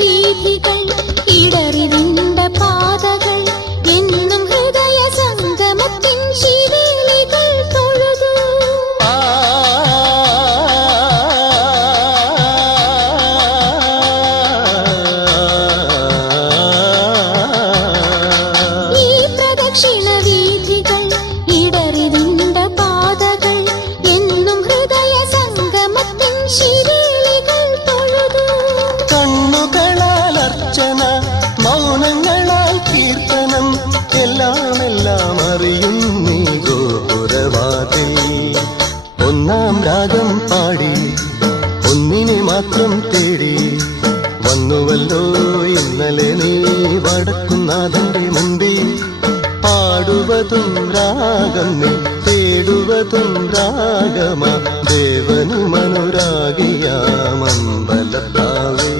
വീഥികൾ ഇടറി വിണ്ട പാതകൾ എന്നും ഹൃദയ സംഗമത്തിൻ ശിവേലികൾ തൊഴുതു. ഈ പ്രദക്ഷിണ വീഥികൾ ഇടറി വിണ്ട പാതകൾ എന്നും ഹൃദയ സംഗമത്തിൻ ശിവേലികൾ തൊഴുതു. കണ്ണുകളാൽ അർച്ചന, മൗനങ്ങളാൽ കീർത്തനം, എല്ലാം അറിയുന്നീ ഗോപുരവാതിൽ. ഒന്നാം രാഗം പാടി ഒന്നിനെ മാത്രം തേടി വന്നുവല്ലോ ഇന്നലെ നീ വടക്കുന്നാഥന്റെ മുമ്പിൽ. പാടുവതും രാഗം നീ, തേടുവതും രാഗമാ ദേവനും അനുരാഗിയാമമ്പലത്താവേ.